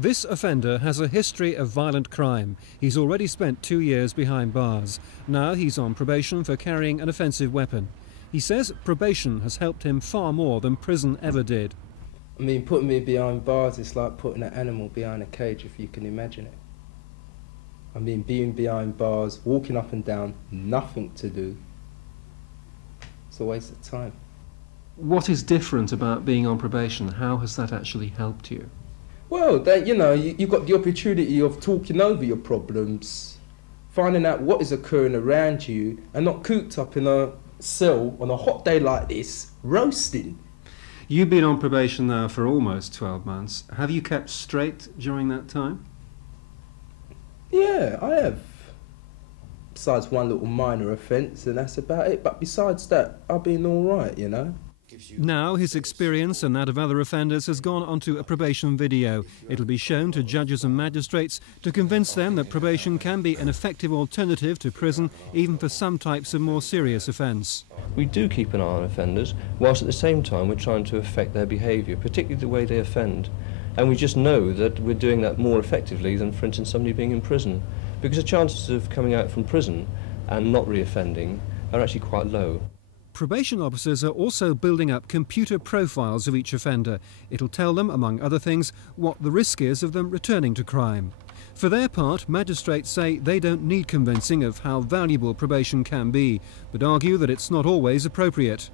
This offender has a history of violent crime. He's already spent 2 years behind bars. Now he's on probation for carrying an offensive weapon. He says probation has helped him far more than prison ever did. I mean, putting me behind bars is like putting an animal behind a cage, if you can imagine it. I mean, being behind bars, walking up and down, nothing to do. It's a waste of time. What is different about being on probation? How has that actually helped you? Well, you've got the opportunity of talking over your problems, finding out what is occurring around you, and not cooped up in a cell on a hot day like this, roasting. You've been on probation now for almost 12 months. Have you kept straight during that time? Yeah, I have. Besides one little minor offence, and that's about it. But besides that, I've been all right, you know. Now his experience and that of other offenders has gone onto a probation video. It'll be shown to judges and magistrates to convince them that probation can be an effective alternative to prison, even for some types of more serious offence. We do keep an eye on offenders, whilst at the same time we're trying to affect their behaviour, particularly the way they offend. And we just know that we're doing that more effectively than, for instance, somebody being in prison, because the chances of coming out from prison and not re-offending are actually quite low. Probation officers are also building up computer profiles of each offender. It'll tell them, among other things, what the risk is of them returning to crime. For their part, magistrates say they don't need convincing of how valuable probation can be, but argue that it's not always appropriate.